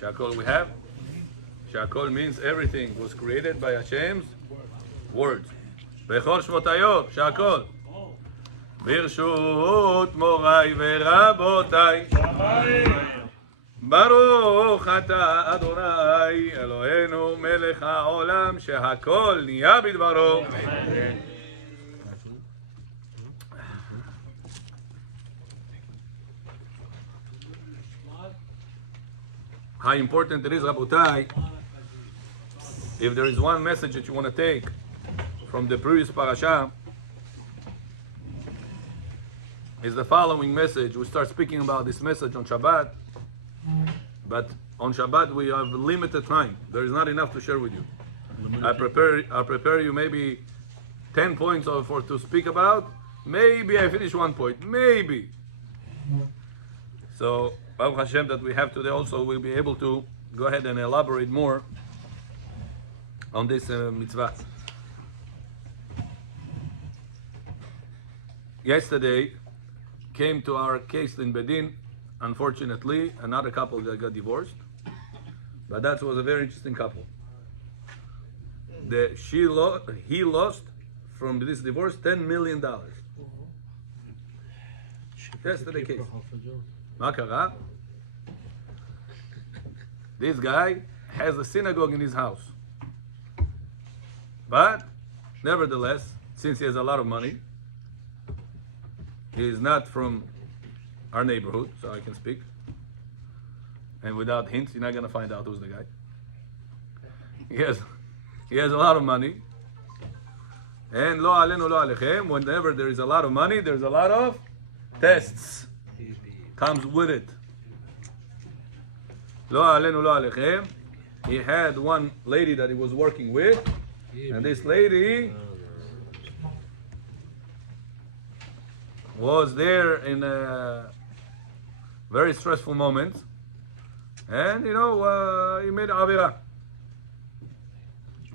Shakol we have. Shakol means everything was created by Hashem's words. Bechor Shvotayot, Shakol. ברשות מוריי ורבותיי, ברוך אתה אדוני אלוהינו מלך העולם שהכל נהיה בדברו. How important it is, Rabotai, if there is one message that you want to take from the previous parasha, is the following message. We start speaking about this message on Shabbat, but on Shabbat we have limited time. There is not enough to share with you. I prepare you maybe 10 points to speak about. Maybe I finish 1 point, maybe. So Baruch Hashem that we have today also we'll be able to go ahead and elaborate more on this mitzvah. Yesterday came to our case in Bedin, unfortunately, another couple that got divorced. But that was a very interesting couple. He lost from this divorce $10 million. Yesterday case. Makara. This guy has a synagogue in his house. But, nevertheless, since he has a lot of money, he is not from our neighborhood, so I can speak. And without hints, you're not going to find out who's the guy. He has a lot of money. And lo alenu lo alechem, whenever there is a lot of money, there's a lot of tests. Comes with it. Lo alenu lo alechem. He had one lady that he was working with, and this lady was there in a very stressful moment, and he made avira.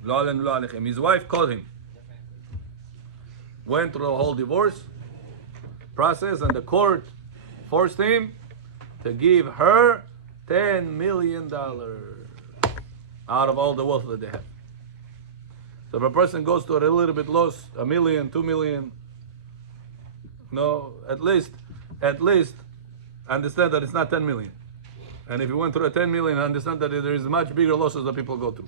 Lo alenu lo alechem. His wife called him. Went through the whole divorce process, and the court forced him to give her $10 million out of all the wealth that they have. So if a person goes to a little bit loss, $1 million, $2 million, at least understand that it's not 10 million. And if you went through a 10 million, understand that there is much bigger losses that people go through.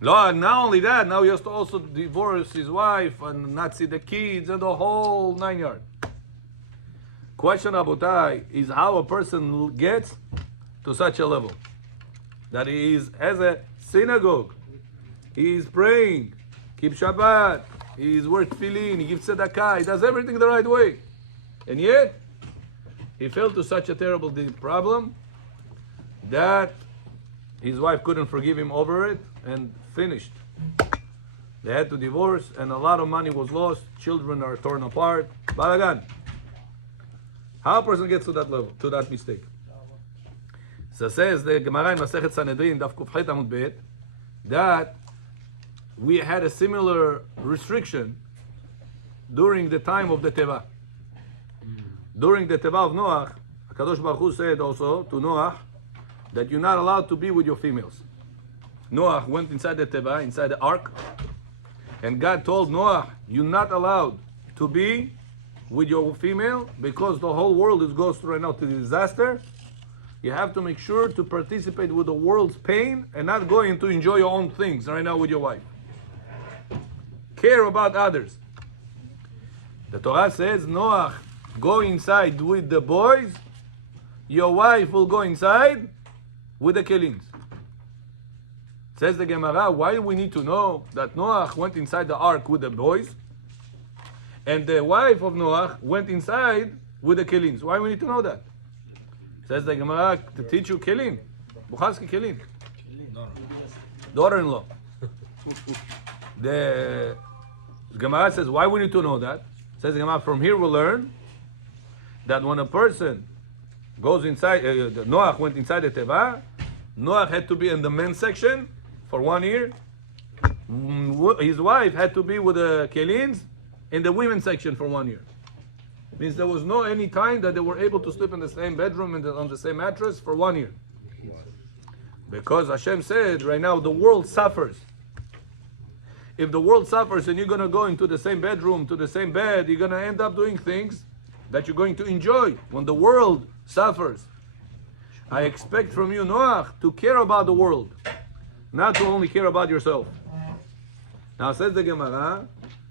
Not only that, now he has to also divorce his wife and not see the kids and the whole 9 yards. Question, Abutai, is how a person gets to such a level that he has a synagogue, he is praying, keep Shabbat, he is wearing tefillin, he gives tzedakah, he does everything the right way, and yet he fell to such a terrible problem that his wife couldn't forgive him over it and finished. They had to divorce, and a lot of money was lost. Children are torn apart. Balagan. How a person gets to that level, to that mistake? So says the Gemara in Masechet Sanhedrin, Daf Kufchet Amud Bet, that we had a similar restriction during the time of the Teva. During the Teva of Noach, HaKadosh Baruch Hu said also to Noach that you're not allowed to be with your females. Noach went inside the Teva, inside the ark, and God told Noach, you're not allowed to be with your female because the whole world goes through right now to disaster. You have to make sure to participate with the world's pain and not going to enjoy your own things right now with your wife. Care about others. The Torah says, Noach, go inside with the boys, your wife will go inside with the killings. Says the Gemara, why do we need to know that Noach went inside the ark with the boys and the wife of Noach went inside with the killings? Why do we need to know that? Says the Gemara, to teach you killing. Bukhaski killing. Daughter-in-law. The Gemara says, why we need to know that? Says the Gemara, from here we learn that when a person goes inside, Noach went inside the Teva, Noach had to be in the men's section for 1 year. His wife had to be with the Kelins in the women's section for 1 year. Means there was no any time that they were able to sleep in the same bedroom and on the same mattress for 1 year. Because Hashem said, right now the world suffers. If the world suffers and you're going to go into the same bedroom, to the same bed, you're going to end up doing things that you're going to enjoy when the world suffers. I expect from you, Noach, to care about the world, not to only care about yourself. Now says the Gemara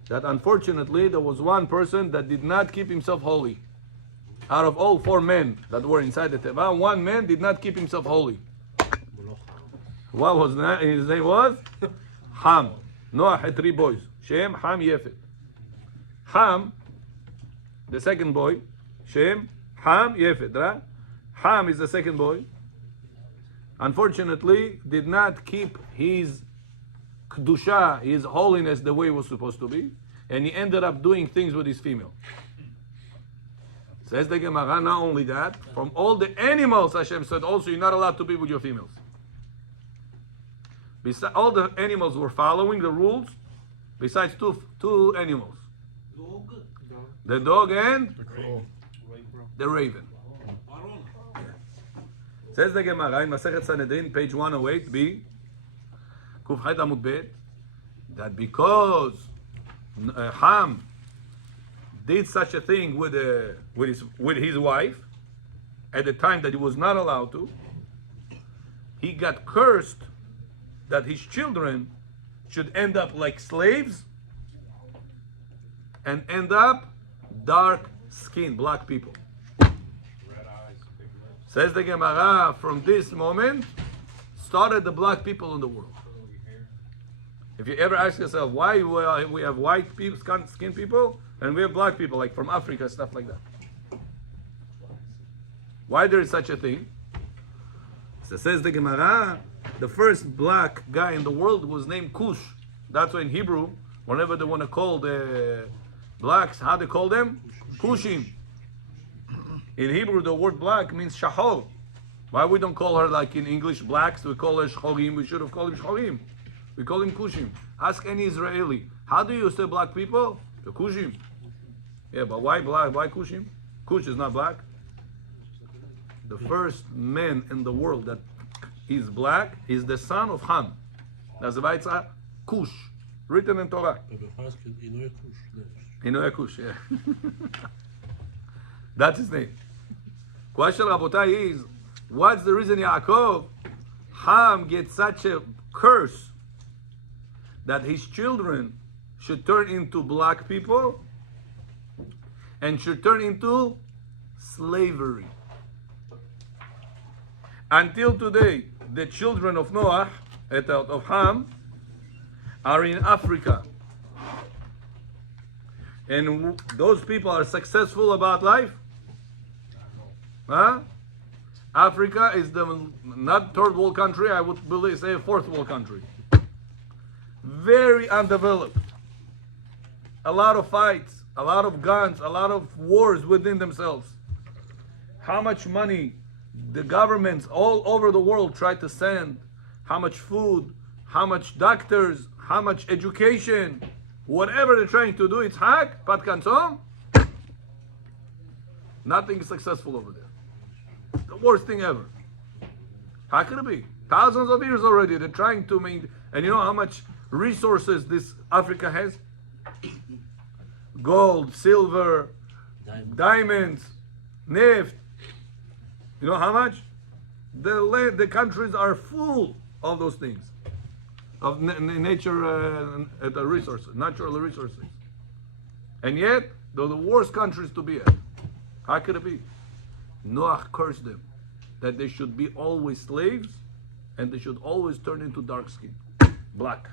that unfortunately there was one person that did not keep himself holy. Out of all 4 men that were inside the Teva, 1 man did not keep himself holy. What was that? His name was Ham. Noach had 3 boys. Shem, Ham, Yefet. Ham, the second boy. Shem, Ham, Yefet. Right? Ham is the second boy. Unfortunately, did not keep his kedusha, his holiness, the way it was supposed to be, and he ended up doing things with his female. Says the Gemara, not only that, from all the animals, Hashem said, also you're not allowed to be with your females. Besides, all the animals were following the rules, besides two animals. The dog and the raven. Says the Gemara in Masechet Sanhedrin, page 108b, Kuf Chet Amud Bet, that because Ham did such a thing with his wife at the time that he was not allowed to, he got cursed that his children should end up like slaves and end up dark skinned, black people. Says the Gemara, from this moment started the black people in the world. If you ever ask yourself why we have white people, skin people, and we have black people, like from Africa, stuff like that. Why there is such a thing? So says the Gemara, the first black guy in the world was named Cush. That's why in Hebrew, whenever they want to call the blacks, how they call them? Cushim. In Hebrew, the word black means shahor. Why we don't call her like in English blacks? We call her shchorim. We should have called him shchorim. We call him Kushim. Ask any Israeli. How do you say black people? The Kushim. Yeah, but why black? Why Kushim? Kush is not black. The first man in the world that is black is the son of Ham. That's why it's a Kush, written in Torah. Inoe Kush, yeah. That's his name. Question, Rabotai, is what's the reason Yaakov, Ham gets such a curse that his children should turn into black people and should turn into slavery? Until today, the children of Noach, of Ham, are in Africa. And those people are successful about life. Huh? Africa is the not third world country, I would believe say a fourth world country. Very undeveloped. A lot of fights, a lot of guns, a lot of wars within themselves. How much money the governments all over the world try to send, how much food, how much doctors, how much education, whatever they're trying to do, it's hack, pat kansom. Nothing is successful over there. The worst thing ever. How could it be? Thousands of years already, they're trying to make, and you know how much resources this Africa has? Gold, silver, diamonds, neft. You know how much? The countries are full of those things, of nature, the resources, natural resources. And yet, they're the worst countries to be at. How could it be? Noach cursed them that they should be always slaves and they should always turn into dark skin, black.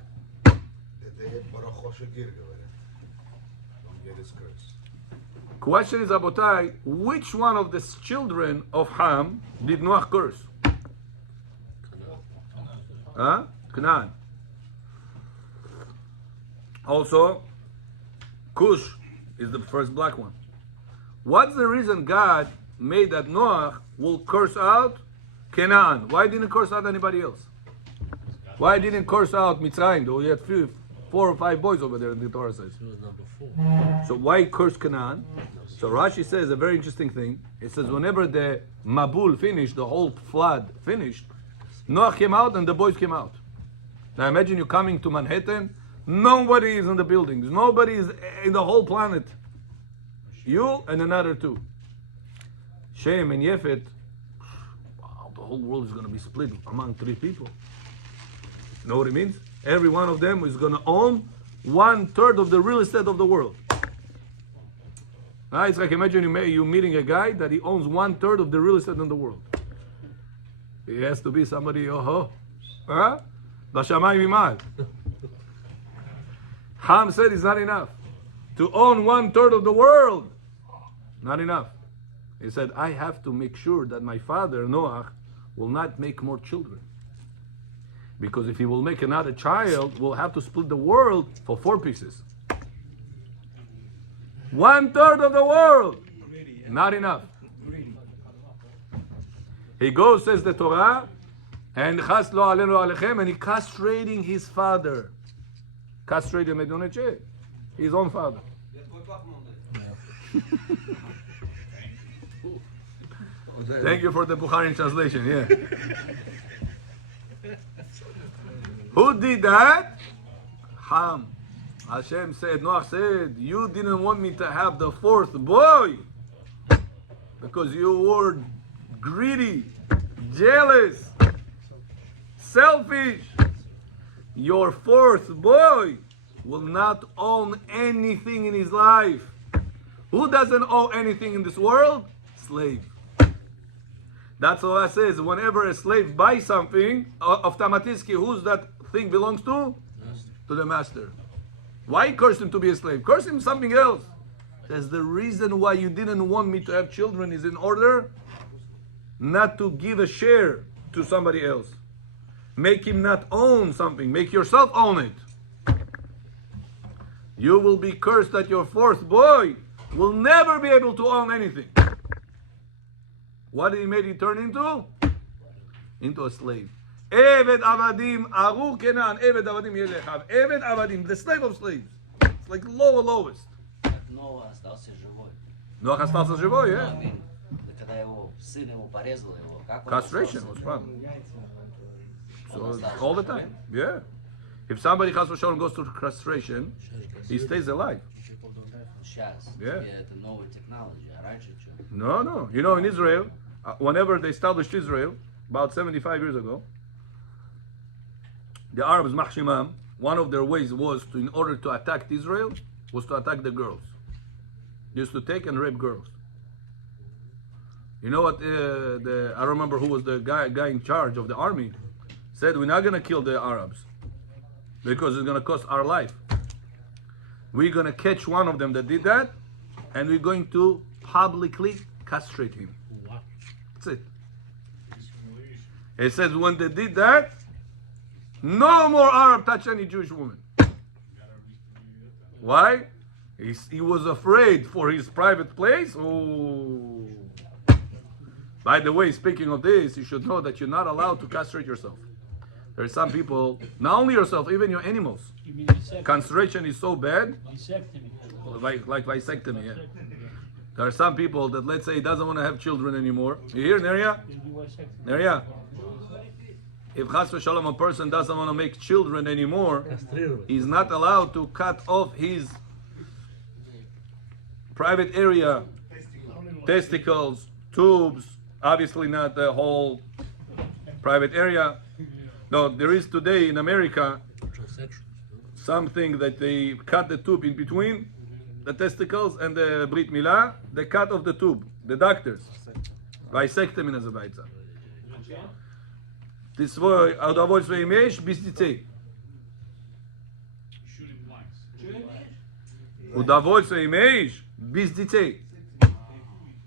Question is, Abotai, which one of the children of Ham did Noach curse? Huh? Canaan. Also, Cush is the first black one. What's the reason God made that Noach will curse out Canaan? Why didn't he curse out anybody else? Why didn't he curse out Mitzrayim, though he had 4 or 5 boys over there, the Torah says. It was number 4. So why curse Canaan? So Rashi says a very interesting thing. It says whenever the Mabul finished, the whole flood finished, Noach came out and the boys came out. Now imagine you coming to Manhattan, nobody is in the buildings, nobody is in the whole planet. You and another 2. Shem and Yefet, wow, the whole world is going to be split among 3 people. You know what it means? Every one of them is going to own 1/3 of the real estate of the world. It's like imagine you meeting a guy that he owns 1/3 of the real estate in the world. He has to be somebody, Bashamayim Imal. Ham said it's not enough. To own 1/3 of the world, not enough. He said, I have to make sure that my father, Noach, will not make more children. Because if he will make another child, we'll have to split the world for 4 pieces. 1/3 of the world. Not enough. He goes, says the Torah, and chas lo alenu alechem, and he castrating his father. Castrated Medoneche, his own father. Thank you for the Bukhari translation, yeah. Who did that? Ham. Hashem said, Noach said, you didn't want me to have the 4th boy because you were greedy, jealous, selfish. Your 4th boy will not own anything in his life. Who doesn't own anything in this world? Slave. That's what it says. Whenever a slave buys something, of Tamatiski, who's that thing belongs to? Master. To the master. Why curse him to be a slave? Curse him something else. Says the reason why you didn't want me to have children is in order not to give a share to somebody else. Make him not own something. Make yourself own it. You will be cursed that your 4th boy will never be able to own anything. What did he make it turn into? Into a slave. Eved avadim aru kenan. Eved avadim yelechav. Eved avadim, the slave of slaves. It's like lowest. Noah остался живой. Noach остался живой, yeah. Когда его сын его порезал его, как он Castration остался was живой? problem. So остался all the живой. time, yeah. If somebody chas v'shalom goes through castration, he stays alive. Сейчас. Yeah. Теперь это новая технология. А раньше что? No. You know, in Israel, whenever they established Israel, about 75 years ago, the Arabs, Mahshimam, one of their ways was to, in order to attack Israel, was to attack the girls. They used to take and rape girls. You know what? I remember who was the guy in charge of the army. Said, we're not going to kill the Arabs because it's going to cost our life. We're going to catch one of them that did that, and we're going to publicly castrate him. That's it. It says when they did that, no more Arab touch any Jewish woman. Why? He was afraid for his private place. Oh. By the way, speaking of this, you should know that you're not allowed to castrate yourself. There are some people, not only yourself, even your animals. You mean vasectomy? Castration is so bad, Vasectomy. like vasectomy. Yeah. There are some people that, let's say, he doesn't want to have children anymore. You hear, Neria? You do vasectomy. Neria? If chas v'shalom a person doesn't want to make children anymore, he's not allowed to cut off his private area, testicles, tubes, obviously not the whole private area. No, there is today in America something that they cut the tube in between the testicles and the Brit Milah, the cut of the tube, the doctors. Vasectomy называется. Ты свое удовольствие имеешь без детей. Удовольствие имеешь без детей.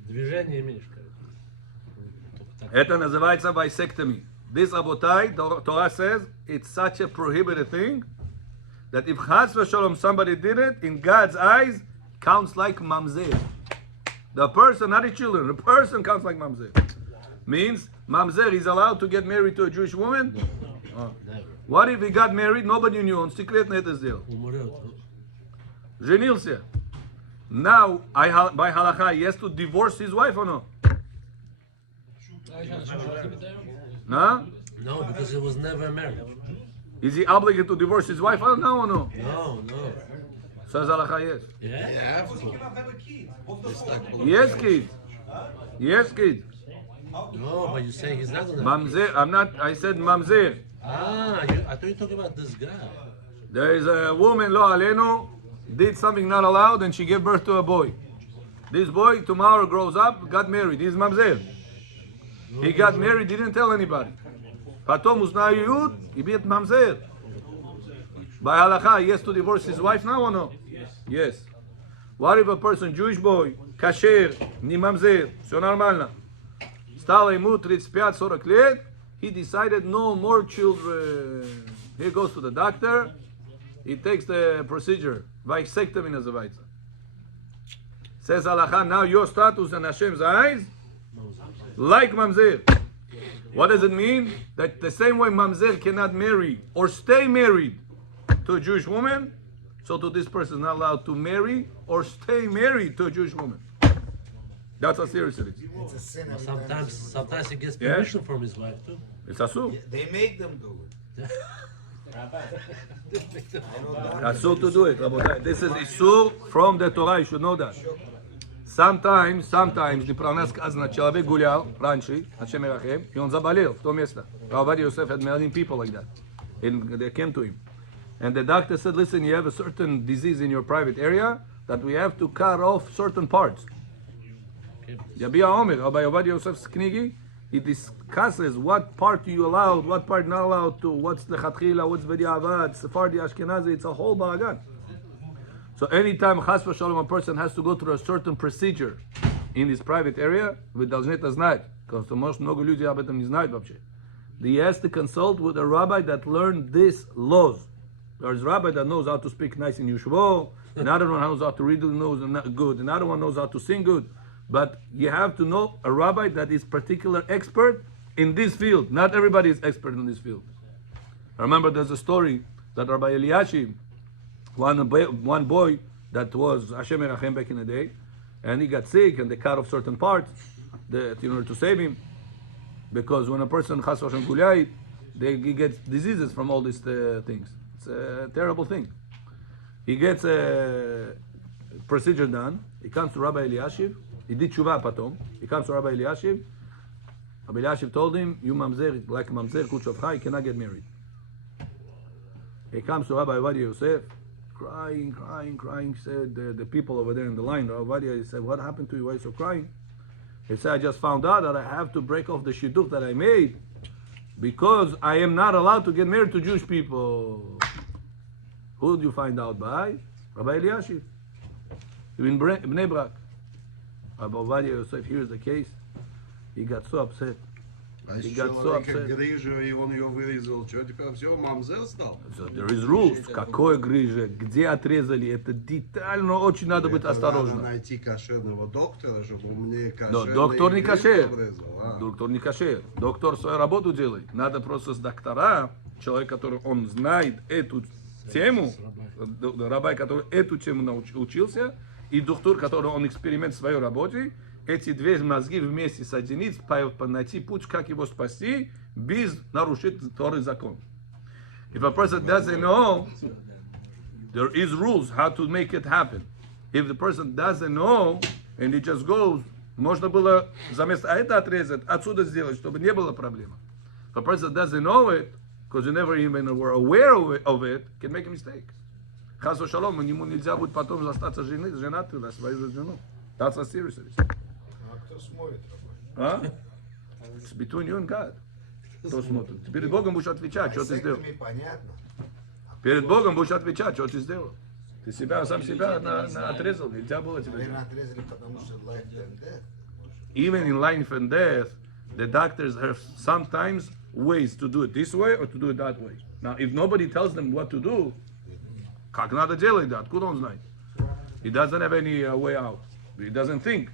Движение имеешь. Это называется vasectomy. This Abotai, Torah says, it's such a prohibited thing that if chas v'shalom somebody did it, in God's eyes, counts like mamzer. The person, not the children, the person counts like mamzer. Means mamzer is allowed to get married to a Jewish woman? Never. What if he got married, nobody knew, он секретно это сделал. Moretov. Женился. Now, by halakha, he has to divorce his wife or no? Huh? No, because he was never married. Is he obligated to divorce his wife or no? No, no. Says halakha, yes. Yeah? You have to. Yes, kids. Yes, kids. No, but you say he's not gonna. Mamzer, I said mamzer. I thought you were talking about this guy. There is a woman, lo alenu, did something not allowed and she gave birth to a boy. This boy tomorrow grows up, got married. He's mamzer. He got married, didn't tell anybody. Потом узнают, и будет mamzer. By halakha, he has to divorce his wife now or no? Yes. What if a person, Jewish boy, kasher, не mamzer, все нормально. Стало ему 35-40 лет, he decided no more children. He goes to the doctor, he takes the procedure, vasectomy называется. Says halakha, now your status in Hashem's eyes, like mamzer. What does it mean? That the same way mamzer cannot marry or stay married to a Jewish woman, so to this person is not allowed to marry or stay married to a Jewish woman. That's how serious it is. It's a sin. Well, every time sometimes he gets Yeah. permission from his wife too. It's asur. they make them do it. Asur to do it, Rabotai. This is isur from the Torah. You should know that. Sometimes, про нас сказано, человек гулял раньше, Hashem Yerachem, и он заболел в то место. Rabbi Yosef had many people like that. And they came to him. And the doctor said, listen, you have a certain disease in your private area that we have to cut off certain parts. Yabiya Omer, Rabbi Yosef's kniги, he discusses what part you allowed, what part not allowed to, what's lechatchila, what's b'diavad, Sephardi, Ashkenazi, it's a whole balagan. So anytime chas v'shalom a person has to go through a certain procedure in his private area, вы должны это знать, because может много людей об этом не знают вообще. He has to consult with a rabbi that learned these laws. There's a rabbi that knows how to speak nice in Yeshua, another one knows how to read good, another one knows how to sing good. But you have to know a rabbi that is particular expert in this field. Not everybody is expert in this field. I remember there's a story that Rabbi Eliashib, one boy that was Hashem Yerachem back in the day, and he got sick and they cut off certain parts in order to save him. Because when a person chas v'shalom gulayit, he gets diseases from all these things. It's a terrible thing. He gets a procedure done. He comes to Rabbi Eliashib. He did tshuva patom. He comes to Rabbi Eliashib. Rabbi Eliashib told him, you mamzer, like mamzer kuchavcha, you cannot get married. He comes to Rabbi Ovadia Yosef, crying. Said the people over there in the line, Rabbi Ovadia, he said, what happened to you? Why are you so crying? He said, I just found out that I have to break off the shidduch that I made because I am not allowed to get married to Jewish people. Who did you find out by? Rabbi Eliashib. In Bnei Brak. Rabbi Ovadia Yosef hears the case. He got so upset. А He если got so человека upset. грыжа, и он ее вырезал, что теперь все, мамзел стал? So there is rules. Какое грыжа, где отрезали, это детально, очень надо быть Это надо осторожным. найти кошерного доктора, чтобы мне Но кошерный доктор не грыжу кошер. обрезал, а? Доктор не кошер. Доктор свою работу делает. Надо просто с доктора, человек, который он знает эту тему, рабай, который эту тему учился, и доктор, который он эксперимент в своей работе, эти две мозги вместе соединить, найти путь, как его спасти, без нарушить второй закон. If a person doesn't know, there is rules how to make it happen. If the person doesn't know, and he just goes, можно было заместо это отрезать, отсюда сделать, чтобы не было проблем. If a person doesn't know it, because you never even were aware of it, can make a mistake. Хас вошалом, ему нельзя будет потом остаться женатым на свою жену. That's how serious it is. А кто смотрит? Huh? It's between you and God. Кто смотрит? Перед Богом будешь отвечать, что ты сделал. Понятно. Перед Богом будешь отвечать, что ты сделал. Ты сам себя отрезал, нельзя было тебе. Наверное, отрезали, потому что life and death. Even in life and death, the doctors have sometimes ways to do it this way or to do it that way. Now, if nobody tells them what to do, как надо делать это? Откуда он знает? He doesn't have any way out. He doesn't think.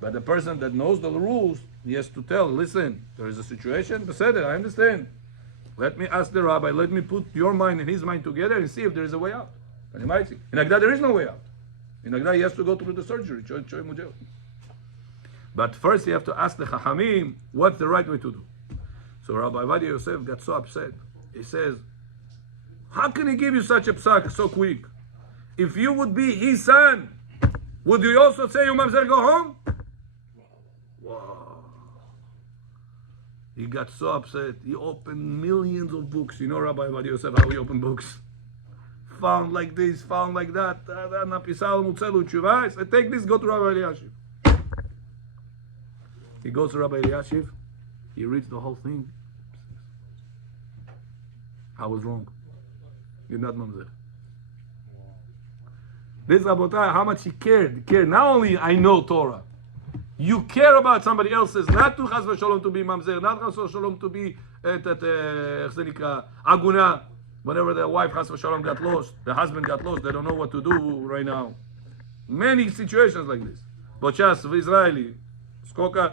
But the person that knows the rules, he has to tell, listen, there is a situation, beseder, I understand. Let me ask the rabbi. Let me put your mind and his mind together and see if there is a way out. And he might see. In Agda, there is no way out. In Agda, he has to go through the surgery. But first, you have to ask the Chachamim what's the right way to do. So Rabbi Vadia Yosef got so upset. He says, how can he give you such a psak so quick? If you would be his son, would you also say, you mamzer, go home? Wow. He got so upset. He opened millions of books. You know Rabbi Vadia Yosef, how he opened books? Found like this, found like that. I said, take this, go to Rabbi Eliashiv. He goes to Rabbi Eliashiv. He reads the whole thing. I was wrong. You're not mamzer. This Rabotai, how much he cared. He cared. Not only I know Torah. You care about somebody else's, not to chas v'sholom to be mamzer, not chas v'sholom to be aguna. Whenever the wife chas v'sholom got lost, the husband got lost, they don't know what to do right now. Many situations like this. But just в Израиле, сколько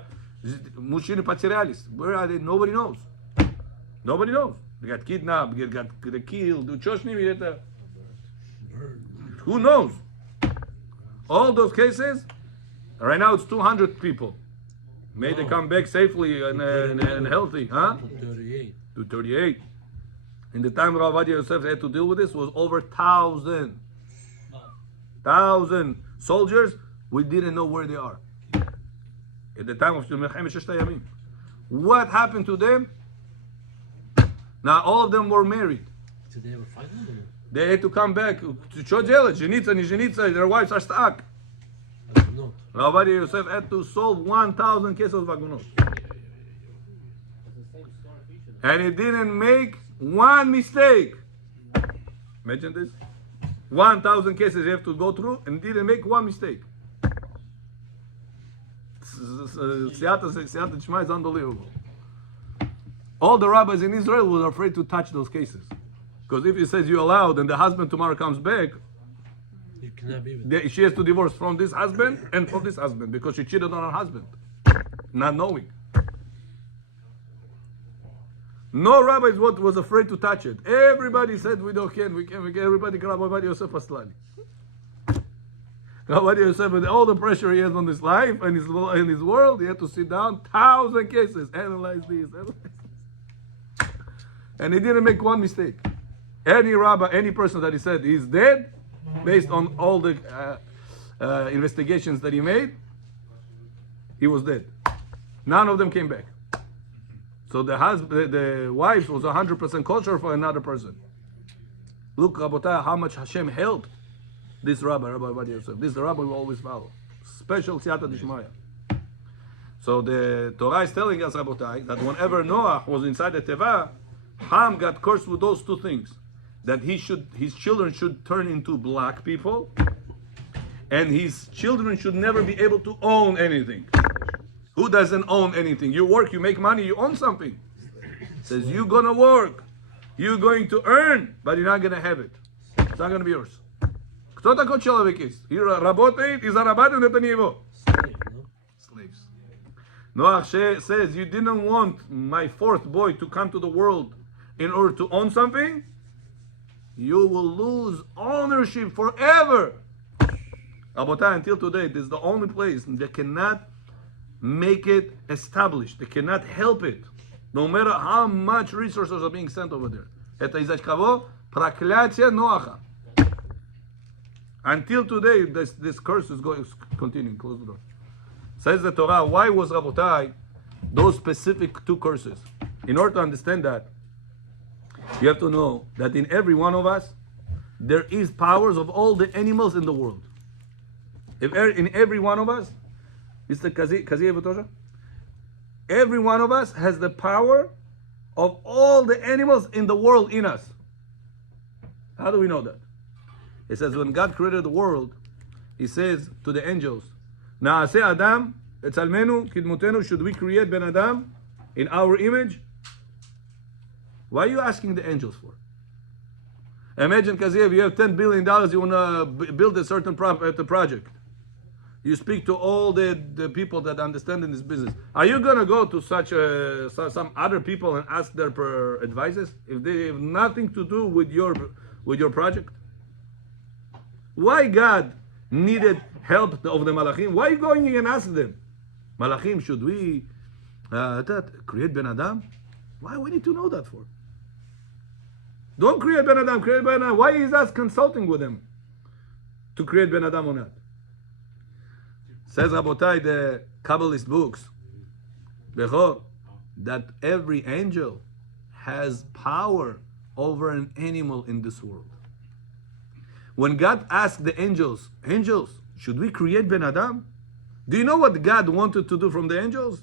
мужчины потерялись. Where are they? Nobody knows. Nobody knows. They got kidnapped, they got killed. Who knows? All those cases, right now it's 200 people. May they come back safely and healthy, huh? 238. 238. In the time Rav Vadia Yosef had to deal with this was over 1,000 soldiers. We didn't know where they are. At the time of Yamim. What happened to them? Now all of them were married. Did they ever find them? They had to come back to Chodjela, Женitza, their wives are stuck. I don't know. Rav Vadia Yosef had to solve 1,000 cases of Vagunot. And he didn't make one mistake. Imagine this. 1,000 cases he have to go through and didn't make one mistake. Siyata Shema is unbelievable. All the rabbis in Israel were afraid to touch those cases. Because if he says you're allowed and the husband tomorrow comes back, You cannot be with she has to divorce from this husband and from this husband because she cheated on her husband, not knowing. No rabbis was afraid to touch it. Everybody said we don't can, we can. Everybody Rabbi Vadia Yosef Aslani. Rabbi Vadia Yosef, with all the pressure he has on his life and his world, he had to sit down, 1,000 cases, analyze this, and he didn't make one mistake. Any rabbi, any person that he said he's dead, based on all the investigations that he made, he was dead. None of them came back. So the wife was 100% kosher for another person. Look, Rabotai, how much Hashem helped this Rabbi Vadia Yosef. This is the rabbi we always follow. Special siyata dishmaya. So the Torah is telling us, Rabotai, that whenever Noach was inside the Teva, Ham got cursed with those two things. That his children should turn into black people, and his children should never be able to own anything. Who doesn't own anything? You work, you make money, you own something. Says you're gonna work, you're going to earn, but you're not gonna have it. It's not gonna be yours. Кто такой человек есть? И работает, и зарабатывает, это не его. Slaves. Noach says, you didn't want my fourth boy to come to the world in order to own something? You will lose ownership forever. Abotai, until today, this is the only place that cannot make it established. They cannot help it. No matter how much resources are being sent over there. Это из-за кого? Проклятие Ноаха. Until today, this curse is continuing. Close the door. Says the Torah, why was Rabotai those specific two curses? In order to understand that, you have to know that in every one of us, there is powers of all the animals in the world. In every one of us, Mr. Kaziev тоже, every one of us has the power of all the animals in the world in us. How do we know that? It says when God created the world, He says to the angels, "Naaseh Adam etzalmenu kidmutenu." Should we create Ben Adam in our image? Why are you asking the angels for? Imagine, Kaziev, you have $10 billion, you want to build a certain project. You speak to all the people that understand in this business. Are you gonna go to some other people and ask their advices if they have nothing to do with your project? Why God needed help of the Malachim? Why are you going and ask them? Malachim, should we create Ben Adam? Why we need to know that for? Don't create Ben Adam, create Ben Adam. Why is us consulting with them to create Ben Adam or not? Says Rabotai, the Kabbalist books, that every angel has power over an animal in this world. When God asked the angels, should we create Ben Adam? Do you know what God wanted to do from the angels?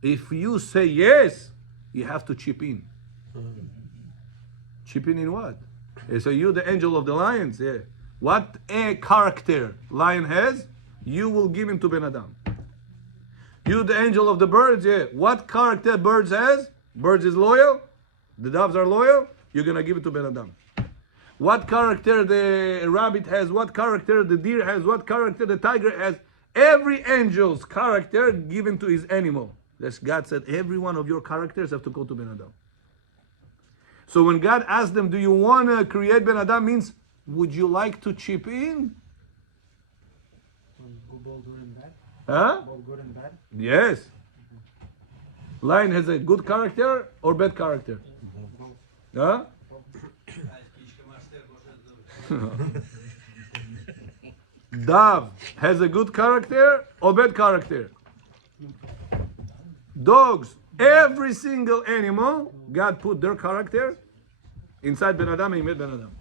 If you say yes, you have to chip in. Chip in what? So you, the angel of the lions, yeah. What a character lion has, you will give him to Ben Adam. You, the angel of the birds, yeah. What character birds has? Birds is loyal. The doves are loyal. You're gonna give it to Ben Adam. What character the rabbit has? What character the deer has? What character the tiger has? Every angel's character given to his animal. Yes, God said every one of your characters have to go to Ben Adam. So when God asked them, do you want to create Ben Adam, means, would you like to chip in? Both good and bad? Huh? Both good and bad? Yes. Lion has a good character or bad character? Huh? Dove has a good character or bad character? Dogs, every single animal, God put their character inside Ben Adam and he made Ben Adam.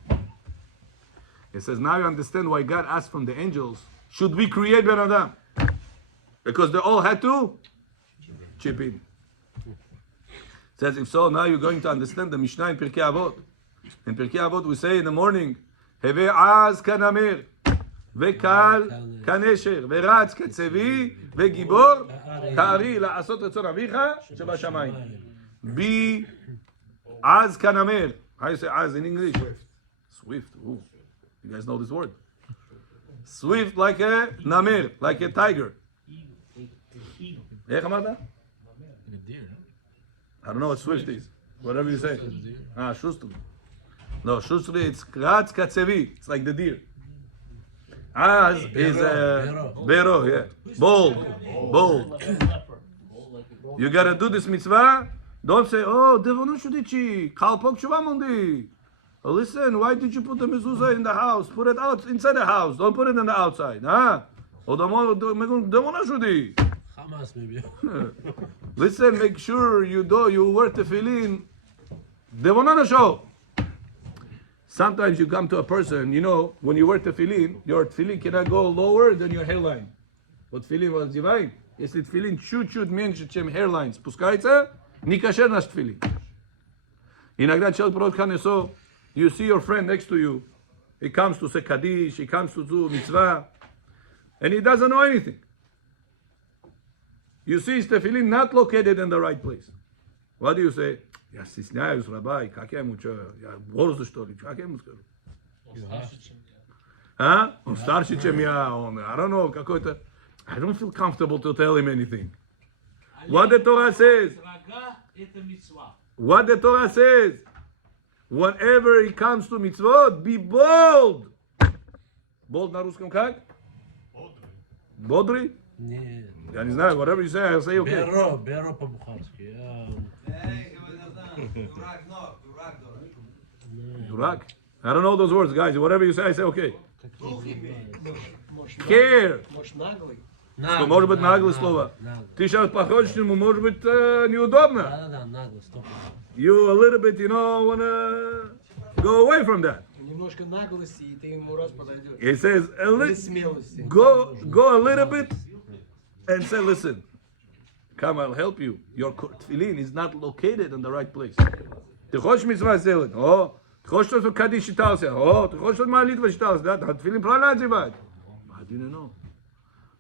He says, now you understand why God asked from the angels, should we create Ben Adam? Because they all had to chip in. Says, if so, now you're going to understand the Mishnah in Pirkei Avot. In Pirkei Avot we say in the morning, Heve az kanamir, וקל כנשר, ורץ כצבי, וגיבור כארי לעשות רצון אביך שבשמיים. Be as כנמר. How you say as in English? Swift. Ooh. You guys know this word. Swift like a נמר, like a tiger. איך אמרת? I don't know what swift is. Whatever you say. שוסטרי. No, שוסטרי, it's רץ כצבי. It's like the deer. Az is a bero, yeah. Bold. You gotta do this mitzvah. Don't say, oh, devonu shudichi, kalpok shuvamundi. Listen, why did you put the mezuzah in the house? Put it out inside the house. Don't put it in the outside. Huh? Hamas maybe. Listen, make sure you wear tefillin. Devonana show. Sometimes you come to a person, you know, when you wear tefillin, your tefillin cannot go lower than your hairline. What tefillin was divine? Если tefillin чуть-чуть меньше, чем hairline спускается, не кошер наш тефиллин. Иногда человек просто несо, you see your friend next to you, he comes to say Kaddish, he comes to do mitzvah, and he doesn't know anything. You see his tefillin not located in the right place. What do you say? Я стесняюсь, рабай, как я ему что, я борзу что ли, как я ему скажу? А? Он старше, чем я, он, I don't know, какой-то, I don't feel comfortable to tell him anything. What the Torah says, whenever it comes to mitzvot, be bold. Bold на русском как? Бодрый? Нет. Я не знаю, whatever you say, I'll say okay. Беро по-бухарски. Durak? I don't know those words, guys. Whatever you say, I say okay. Care. Может быть, наглое слово. Ты сейчас подходишь к нему, может быть, неудобно. Да, нагло, 100%. You a little bit, you know, wanna go away from that. Немножко наглости, и ты ему раз подойдешь. It says, Смелости. go a little bit and say, listen, come, I'll help you. Your tefillin is not located in the right place. Ты хочешь митцва сделать? О, ты хочешь, чтобы Кадиш считался? О, ты хочешь, чтобы молитва считалась? Да, тефиллин правильно одевать. I didn't know.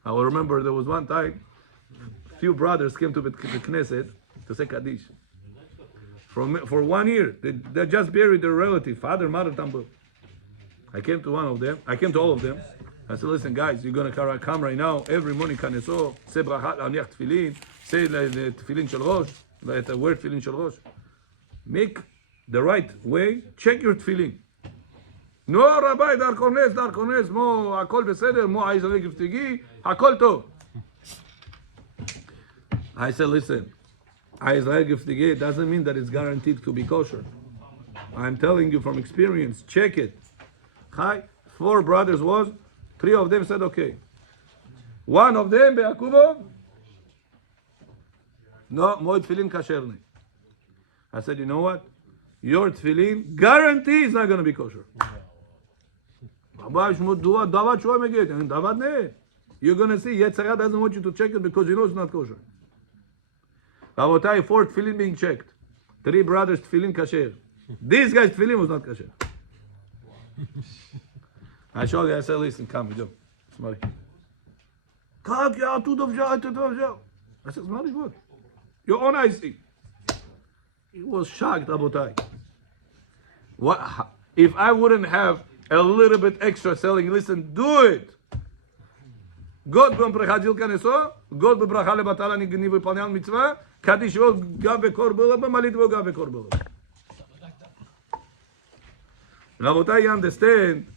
I will remember there was one time, few brothers came to the Knesset to say Kaddish. For 1 year, they just buried their relative, father, mother, tambo. I came to all of them. I said, listen, guys, you're going to come right now. Every morning, kaneso, say bracha, להניח תפילין, say the תפילין של ראש, the word תפילין של ראש. Make the right way, check your תפילין. נו, רבי, דר כונס, מו, הכל בסדר, מו, עיז רגב תגיעי, הכל טוב. I said, listen, עיז רגב תגיעי doesn't mean that it's guaranteed to be kosher. I'm telling you from experience, check it. 4 brothers was, 3 of them said okay. One of them, Be'akubov, no, my tefillin kasher. I said, you know what? Your tefillin guarantee is not going to be kosher. You're going to see, Yetzirah doesn't want you to check it because you know it's not kosher. Rabotai, 4 tefillin being checked. 3 brothers tefillin kasher. This guy's tefillin was not kasher. I showed you, I said, listen, come, do. Смотри. Как я оттуда взял, это взял? I said, смотри, what? Your own eyes see. He was shocked, Rabotai. What? If I wouldn't have a little bit extra selling, listen, do it. God бы приходил к Анесо, God бы браха лебатала не выполнял митцва, кадиш его габе кор было бы, молитва габе кор было бы. Rabotai, you understand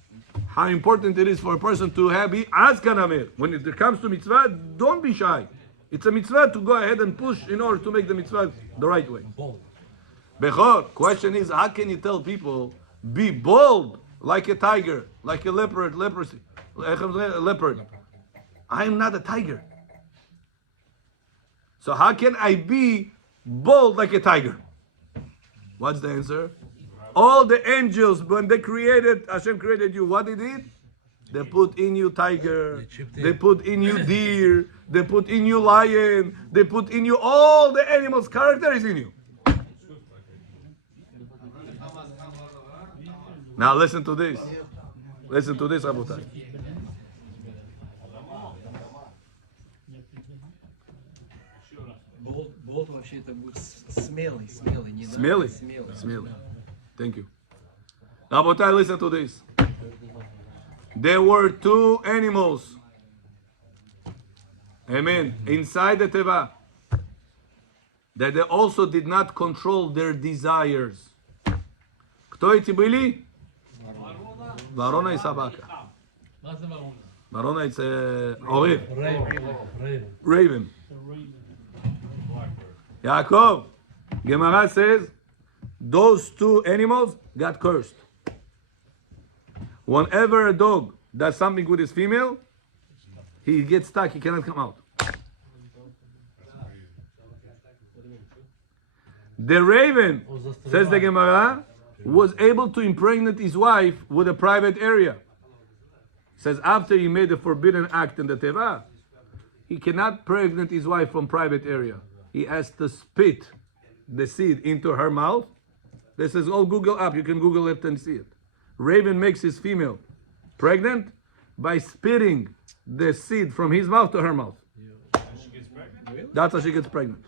how important it is for a person to have azkanamer. When it comes to mitzvah, don't be shy. It's a mitzvah to go ahead and push in order to make the mitzvah the right way. Bechor, question is, how can you tell people, be bold like a tiger, like a leopard, leopard. I am not a tiger. So how can I be bold like a tiger? What's the answer? All the angels, when they created, Hashem created you, what they did? They put in you tiger, they put in you deer, they put in you lion, they put in you all the animals' character is in you. Now listen to this. Listen to this, Rabotai. Болт вообще это будет смелый, не Смелый? смелый. Смелый. Thank you. Rabotai, listen to this. There were 2 animals. Amen. Inside the Teva. That they also did not control their desires. Кто эти были? Ворона и собака. Ворона is Oreb. Raven. Yaakov. Gemara says, those 2 animals got cursed. Whenever a dog does something with his female, he gets stuck, he cannot come out. The raven, says the Gemara, was able to impregnate his wife with a private area. Says after he made the forbidden act in the Teva, he cannot pregnate his wife from private area. He has to spit the seed into her mouth. This is all Google up. You can Google it and see it. Raven makes his female pregnant by spitting the seed from his mouth to her mouth. That's how she gets pregnant.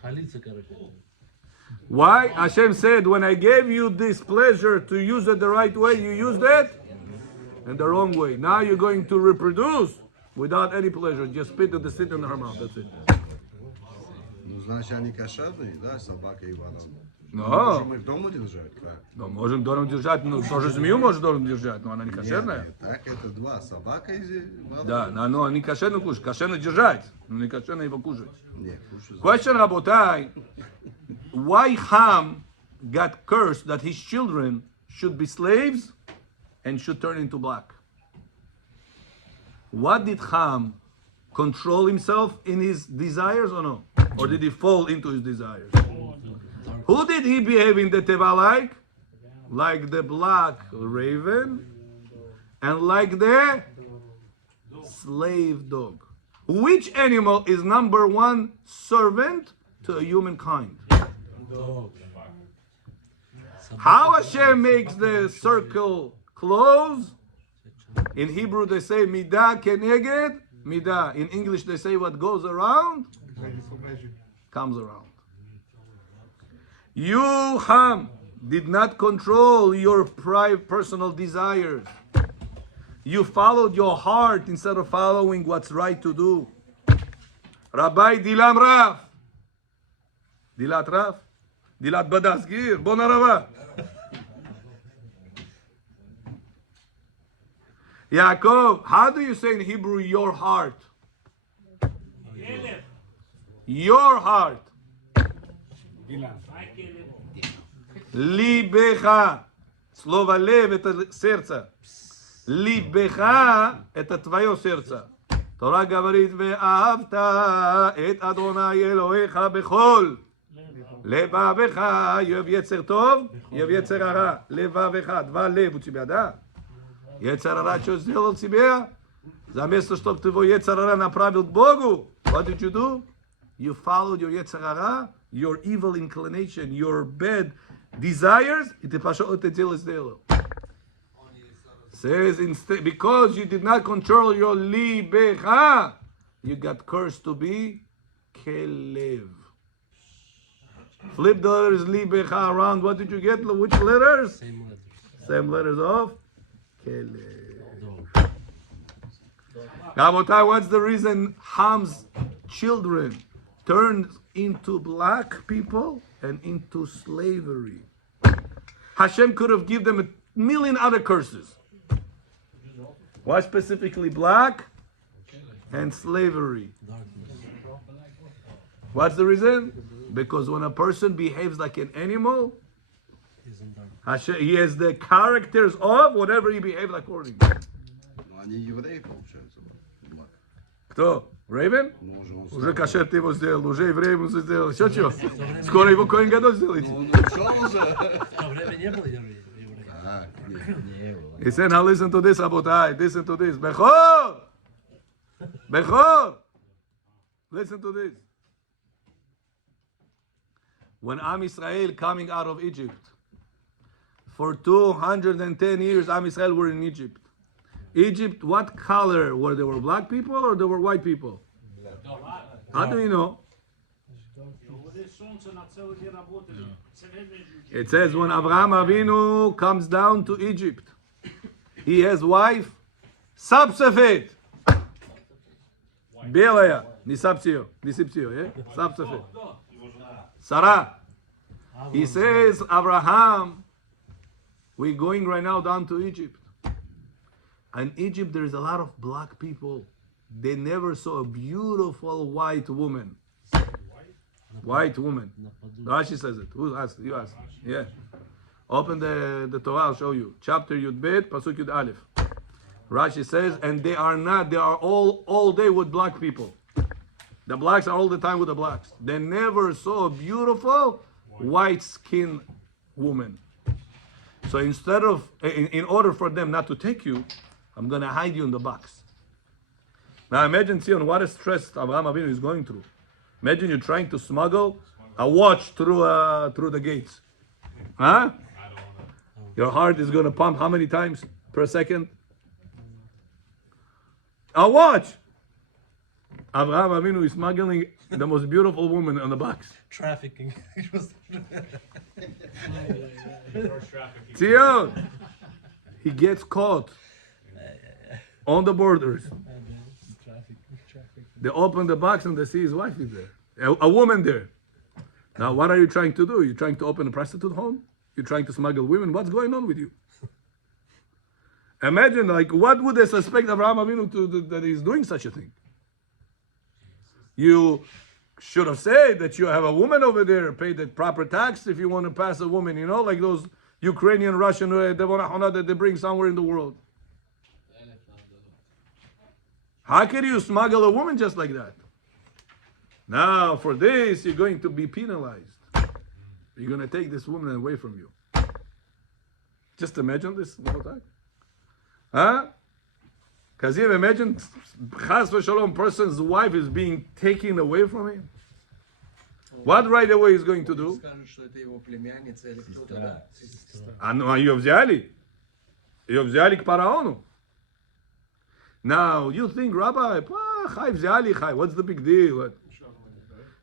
Why? Hashem said, when I gave you this pleasure to use it the right way, you used it in the wrong way. Now you're going to reproduce without any pleasure. Just spit the seed in her mouth. That's it. Ну, значит, они кошерные, да, собака и ворона. No. Можем их дома держать, как? No, можем дома держать, ну, тоже змею можешь дома держать, но она не кошерная. Нет, так это 2, собака и ворона. Да, но не кошерно кушать, кошерно держать, но не кошерно его кушать. Нет, кушать. Question, Rabotai, why Ham got cursed that his children should be slaves and should turn into black? What did Ham control himself in his desires or no? Or did he fall into his desires? Who did he behave in the Teva like? Like the black raven and like the slave dog. Which animal is number 1 servant to humankind? How Hashem makes the circle close? In Hebrew they say midah keneged midah. In English they say what goes around comes around. You, Ham, did not control your personal desires. You followed your heart instead of following what's right to do. Rabbi Dilam Rav. Dilat Rav? Dilat Badas Gir. Bona Rava. Yaakov, how do you say in Hebrew your heart? Your heart. Libecha. Слово лев это сердце. Либеха это твое сердце. Тора говорит, ואהבת את אדוני אלוהיך בכל לבבך. You have יצר טוב, you have יצר הרע. לבבך, два лев у тебя, да? Йецер ара что сделал тебе? За место, чтобы ты его йецер ара направил к Богу. What did you do? You followed your йецер ара, your evil inclination, your bad desires, и ты пошел это дело сделал. Says instead, because you did not control your libecha, you got cursed to be kelev. Flip the letters libecha around. What did you get? Which letters? Same letters. Same letters of kelev. Rabotai, what's the reason Ham's children turned into black people and into slavery? Hashem could have given them a million other curses. Why specifically black and slavery? What's the reason? Because when a person behaves like an animal, Hashem, he has the characters of whatever he behaves according to. Ну, они евреи, получается. Кто? Рейвен? Ну, он Уже кашер ты его сделал, уже еврей ему сделал. Еще что? Скоро его Коэн Гадоль сделаете. Он ушел уже. В то время не было евреев. А, не было. He said, now listen to this, Abotai. Listen to this. Bechor! Bechor! Listen to this. When Am Israel coming out of Egypt, for 210 years, Am Israel were in Egypt. Egypt, what color were they? Were black people or they were white people? How do you know? It says when Abraham Avinu comes down to Egypt, he has wife, Sapsefet. Белая, не Сапсио, yeah? Sapsefet. Sarah. He says, Abraham, we're going right now down to Egypt. In Egypt, there's a lot of black people. They never saw a beautiful white woman. White woman. Rashi says it. Who asked? You asked. Yeah. Open the Torah, I'll show you. Chapter Yud Bet, Pasuk Yud Aleph. Rashi says, and they are all day with black people. The blacks are all the time with the blacks. They never saw a beautiful white-skinned woman. So instead of, in order for them not to take you, I'm going to hide you in the box. Now imagine, Sion, what a stress Abraham Avinu is going through. Imagine you're trying to smuggle a watch through the gates. Huh? Your heart is going to pump how many times per second? A watch! Abraham Avinu is smuggling the most beautiful woman on the box. Trafficking. Sion! He gets caught on the borders. They open the box and they see his wife is there. A woman there. Now, what are you trying to do? You're trying to open a prostitute home? You're trying to smuggle women? What's going on with you? Imagine, what would they suspect Abraham Avinu that he's doing such a thing? You should have said that you have a woman over there, pay the proper tax if you want to pass a woman, like those Ukrainian, Russian, that they bring somewhere in the world. How can you smuggle a woman just like that? Now, for this, you're going to be penalized. You're going to take this woman away from you. Just imagine this one more time. Huh? Because you imagine, Chas v'shalom, person's wife is being taken away from him. What right away he's going to do? Скажут, что это его племянница или кто-то, да? А ее взяли? Ее взяли к фараону. Now, you think, Rabbi, Chai взяли, Chai, what's the big deal? What?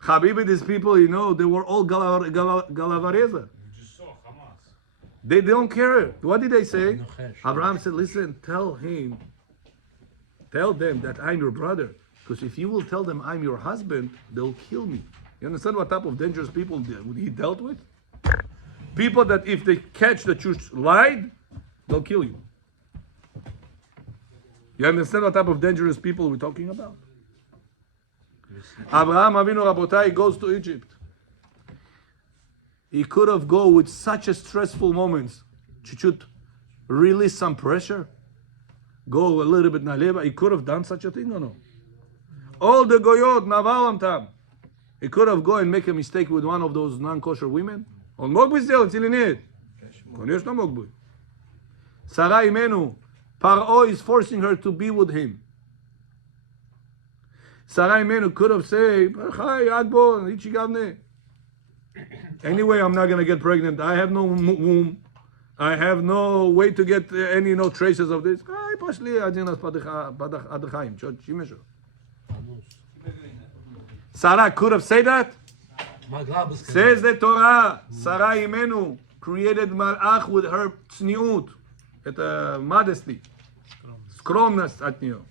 Habibi, these people, they were all Galavareza. They don't care. What did they say? Abraham said, listen, tell him tell them that I'm your brother. Because if you will tell them I'm your husband, they'll kill me. You understand what type of dangerous people he dealt with? People that if they catch that you lied, they'll kill you. You understand what type of dangerous people we're talking about? Abraham Avinu Rabotai goes to Egypt. He could have gone with such a stressful moments. Should release some pressure. Go a little bit naleva. He could have done such a thing or no? All the goyot navalam tam. He could have gone and make a mistake with one of those non-kosher women. Он мог бы сделать или нет? Конечно мог бы. Sarah Imenu, Paro is forcing her to be with him. Sarah Imenu could have said, "Hi, Adbo, Ichigavne." Anyway, I'm not gonna get pregnant. I have no womb. I have no way to get any traces of this. Hi, пошли один раз отдыхаем. Что чимешо? Sarah could have said that. Says the Torah, Sarah Imenu created Malach with her tzniut, это modesty, скромность от нее.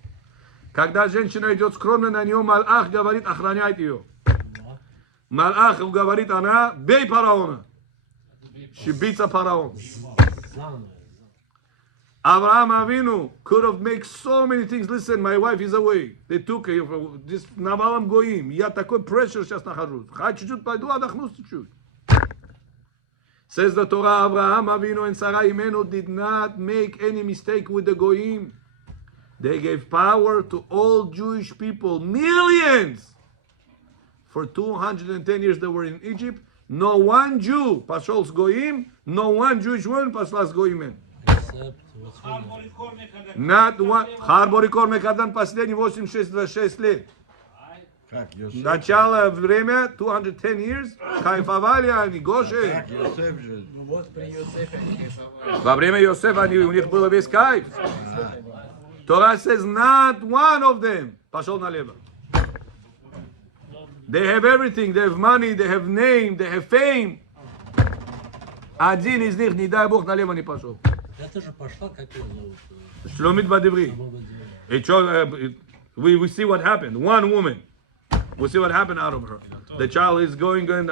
Когда женщина идет скромно на нее, Малах говорит, охраняет ее. Малах говорит, она, бей фараона. She beats a фараон. Abraham Avinu could have made so many things. Listen, my wife is away. They took her. This Навалом Гоим. Я такой pressure сейчас нахожусь. Чуть-чуть пойду, отдохну чуть-чуть. Says the Torah, Abraham Avinu and Sarah Imenu did not make any mistake with the Goyim. They gave power to all Jewish people, millions. For 210 years they were in Egypt. No one Jew, пошел с Goyim, no one Jewish woman пошла с Goyim. Not one. Харборикор Мекадан последние 86 лет. Как Йосеф? Начало время 210 years. Кайфовали они, Гоши. Как Йосеф же? Ну вот при Йосефе они кайфовали. Во время Йосефа у них было весь кайф. Torah says not one of them пошел налево. They have everything. They have money. They have name. They have fame. Один из них, не дай Бог, налево не пошел. Это же пошла, как ее зовут? Shlomit Badivri. We see what happened. One woman. We see what happened out of her. The child is going and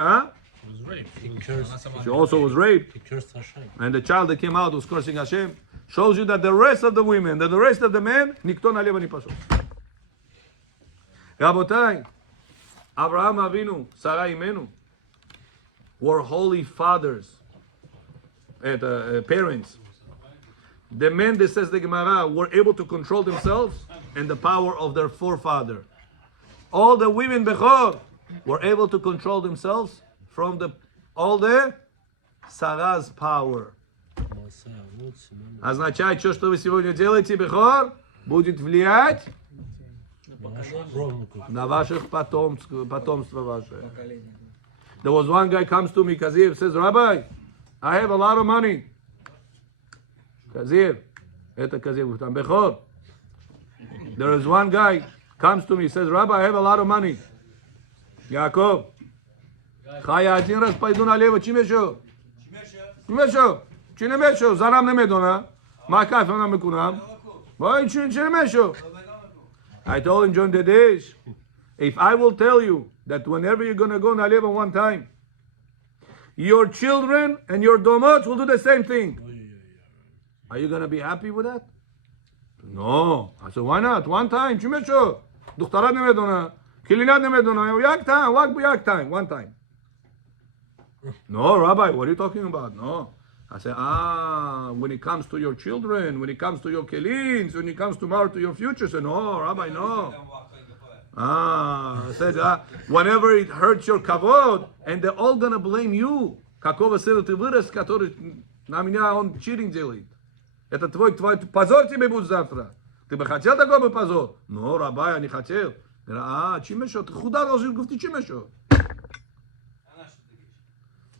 she also was raped. And the child that came out was cursing Hashem. Shows you that the rest of the women, that the rest of the men, никто налево не пошел. Rabotai, Abraham Avinu, Sarah Imenu were holy fathers, parents. The men, that says the Gemara, were able to control themselves and the power of their forefather. All the women Bechor were able to control themselves from all the Sarah's power. Означает, что вы сегодня делаете, Бехор, будет влиять на ваших потомство ваше. There was one guy comes to me, Kazir, says, Rabbi, I have a lot of money. Kazir, это Kazir, там Бехор. There is one guy comes to me, says, Rabbi, I have a lot of money. Yaakov, Chaya, один раз пойду налево, чем еще? Чем еще? Чем еще? Зарам не медона. Макаф она мекунам. Boy, чем еще? I told him during the days, if I will tell you that whenever you're going to go налево one time, your children and your domot will do the same thing. Are you going to be happy with that? No. I said, why not? One time. чем еще? Духтарат не медона. Килинат не медона. Як time. One time. No, Rabbi, what are you talking about? No. I said, when it comes to your children, when it comes to your kelins, when it comes to your future, I said, no, Rabbi, no. I said, whenever it hurts your kavod, and they're all going to blame you. Какого сына ты вырос, который на меня он чиринг делает. Это твой позор тебе будет завтра. Ты бы хотел такой бы позор? No, Rabbi, я не хотел. Чем еще? Ты худа должен говорить, чем еще?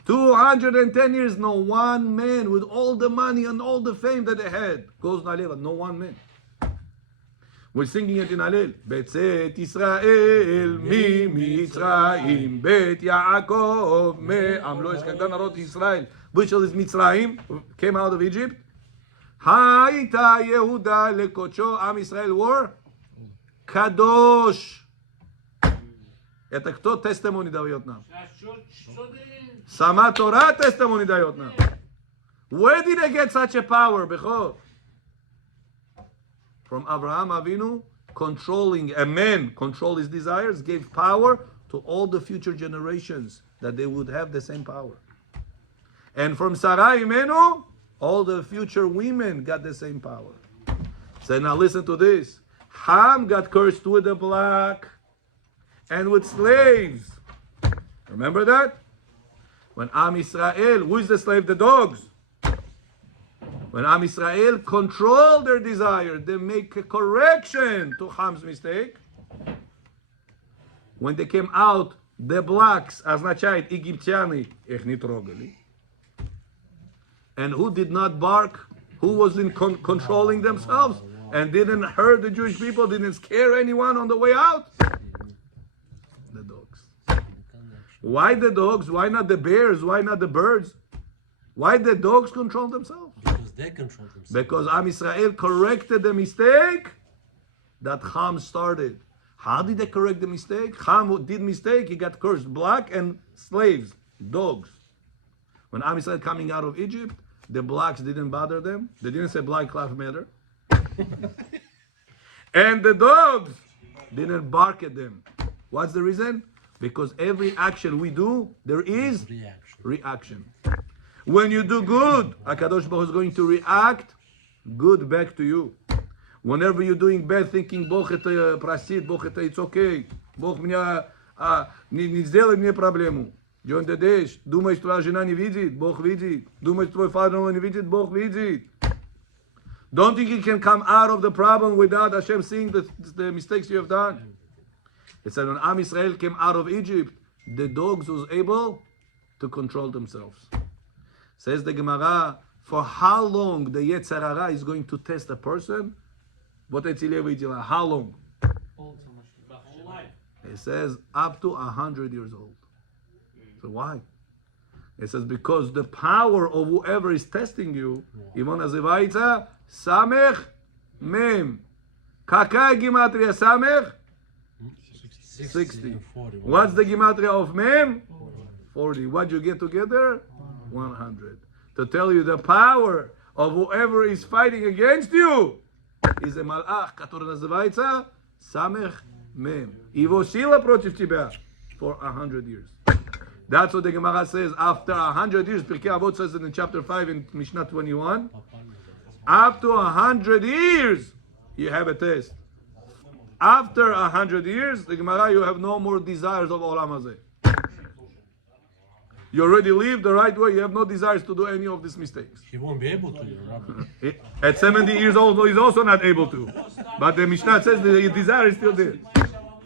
210 years, no one man with all the money and all the fame that they had goes налево. No one man. We're singing it in Hallel. בצאת ישראל ממצרים, בית יעקב מעם לא יש когда народ Israel вышел из Мицраим, came out of Egypt. הייתה יהודה לקודשו, עם ישראל were Кадош. Это кто тестимони дает нам? Сама Тора тестимони дает нам. Where did they get such a power? Bechol. From Abraham Avinu, controlling a man, control his desires, gave power to all the future generations that they would have the same power. And from Sarai Imenu, all the future women got the same power. So now listen to this. Ham got cursed with the black and with slaves. Remember that? When Am Israel, who is the slave? The dogs. When Am Israel control their desire, they make a correction to Ham's mistake. When they came out, the blacks, означает египтяне, их не трогали. And who did not bark? Who was in controlling themselves and didn't hurt the Jewish people, didn't scare anyone on the way out? The dogs. Why the dogs? Why not the bears? Why not the birds? Why the dogs control themselves? Because they control themselves. Because Am Israel corrected the mistake that Ham started. How did they correct the mistake? Ham did mistake, he got cursed. Black and slaves, dogs. When Am Israel coming out of Egypt, the blacks didn't bother them. They didn't say Black Lives Matter. And the dogs didn't bark at them. What's the reason? Because every action we do, there is reaction. When you do good, HaKadosh Baruch Hu is going to react good back to you. Whenever you're doing bad, thinking, Бог это простит, Бог это it's okay, Бог меня не сделает мне проблему. John Dedesh, думаешь, твоя жена не видит, Бог видит. Думаешь, твой father не видит, Бог видит. Don't think you can come out of the problem without Hashem seeing the mistakes you have done. It said when Am Israel came out of Egypt, the dogs was able to control themselves. Says the Gemara, for how long the Yetzer Hara is going to test a person? How long? It says up to 100 years old. So why? It says because the power of whoever is testing you, Ivon Azevaitza, Samech Mem. Kakay Gimatria Samech? 60. What's the Gimatria of Mem? 40. What you get together? 100. To tell you the power of whoever is fighting against you is a malach, который называется Samech Mem. Его сила против тебя for 100 years. That's what the Gemara says. After 100 years, Pirkei Avot says it in chapter 5 in Mishnah 21. Up to 100 years, you have a test. After 100 years, the Gemara, you have no more desires of Olam Hazeh. You already live the right way. You have no desires to do any of these mistakes. He won't be able to, Rabbi. At 70 years old, he's also not able to. But the Mishnah says the desire is still there.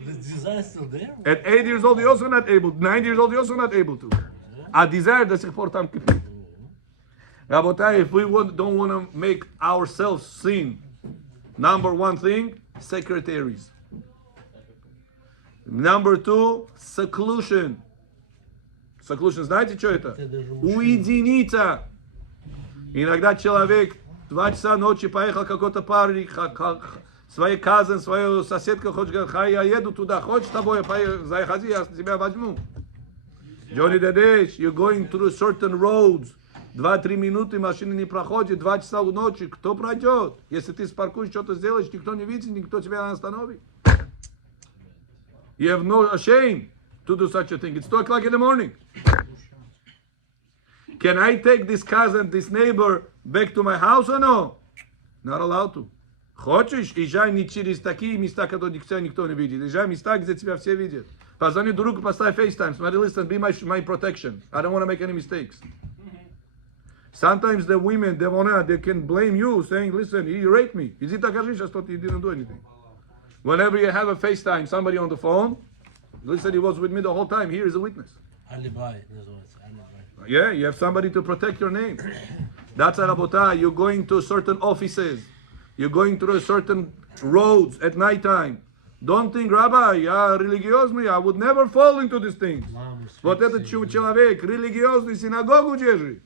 The desire is still there? At 8 years old, he's also not able. 9 years old, he's also not able to. A desire that's for Tam Kippur. Rabotai, if we don't want to make ourselves sin, number one thing, secretaries. Number two, seclusion. Seclusion, знаете, что это? Уединиться. Иногда человек 2 часа ночи поехал какой-то парень, своей cousin, свою соседку, хочет говорить, хай, я еду туда, хочешь с тобой, заходи, я тебя возьму. Johnny Dedesh, you're going through certain roads. 2-3 минуты машины не проходит, 2 часа ночи, кто пройдет? Если ты спаркуешь, что-то сделаешь, никто не видит, никто тебя не остановит. You have no shame to do such a thing. It's 2 o'clock in the morning. Can I take this cousin, this neighbor, back to my house or no? Not allowed to. Хочешь, езжай не через такие места, которые никто не видит. Езжай в места, где тебя все видят. Позвони другу, поставь FaceTime. Смотри, listen, be my protection. I don't want to make any mistakes. Sometimes the women, they can blame you, saying, listen, he raped me. Иди докажи, что ты didn't do anything. Whenever you have a FaceTime, somebody on the phone, listen, he was with me the whole time. Here is a witness. Alibi. Yeah, you have somebody to protect your name. That's a rabotah. You're going to certain offices. You're going through certain roads at nighttime. Don't think, Rabbi, я религиозный, I would never fall into these things. Вот этот человек, религиозный, синагогу держит.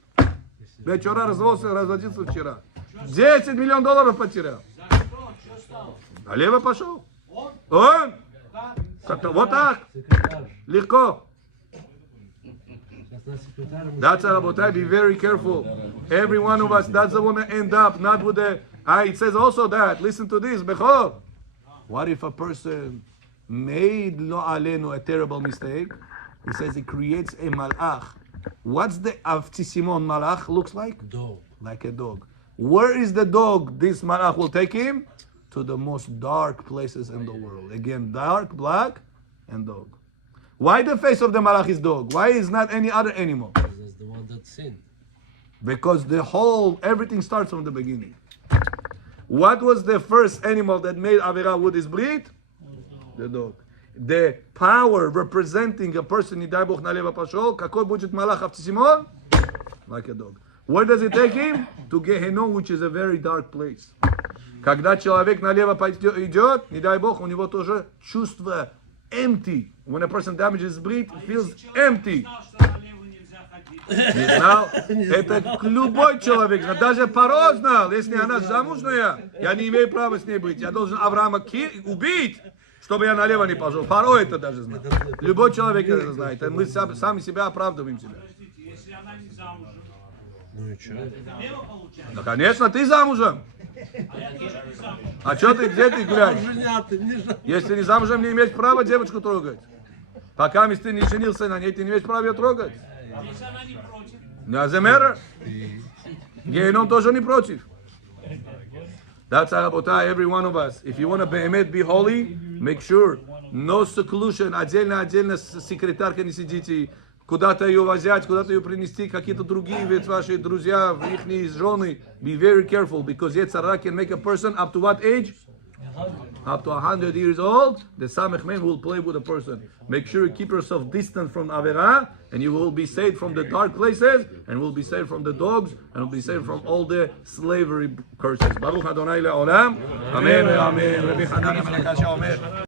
Вчера разводился вчера. $10 миллионов потерял. Налево пошел. On? Вот так. Секретарь. Легко. Сейчас на секретарь. That's a Rabotai, be very careful. Every one of us doesn't want to end up not with the. It says also that. Listen to this. Bechol. What if a person made lo alenu a terrible mistake? He says he creates a malach. What's the Avtisimon malach looks like? Dog. Like a dog. Where is the dog? This malach will take him to the most dark places in the world. Again, dark, black, and dog. Why the face of the malach is dog? Why is not any other animal? That's the one that sinned. Because everything starts from the beginning. What was the first animal that made Avera with his breed? The dog. The power representing a person in Daibuch Naleva Pashol, какой будет малах Автисимон? Like a dog. Where does it take him? To Gehenom, which is a very dark place. Когда человек налево идет, не дай Бог, у него тоже чувство empty. When a person damages his breed, he feels empty. Не знал? Это любой человек знал. Даже Паро знал. Если она замужняя, я не имею права с ней быть. Я должен Авраама убить, чтобы я налево не пошел. Паро это даже знает. Любой человек это знает. Мы сами себя оправдываем себя. Если она не замужем, Ну и что? налево получается. Ну, конечно, ты замужем. А я тоже не замужем. А что ты, где ты гуляешь? Женатый, не женатый. Если не замужем, не имеешь права девочку трогать. Пока ты не женился на ней, ты не имеешь права ее трогать. Если она не против, Doesn't matter. Gehenom тоже не против. That's how, Rabotai, every one of us. If you want to be holy, make sure. No seclusion. Отдельно секретарка не сидите. Куда-то ее взять, куда-то ее принести, какие-то другие, ведь ваши друзья, их жены. Be very careful, because Yetzirah can make a person up to what age? Up to 100 years old, the Samech Man will play with a person. Make sure you keep yourself distant from Avera, and you will be saved from the dark places, and will be saved from the dogs, and will be saved from all the slavery curses. Baruch Adonai Le'olam. Amen. Amen. Rabbi Hanan HaMelech Omer.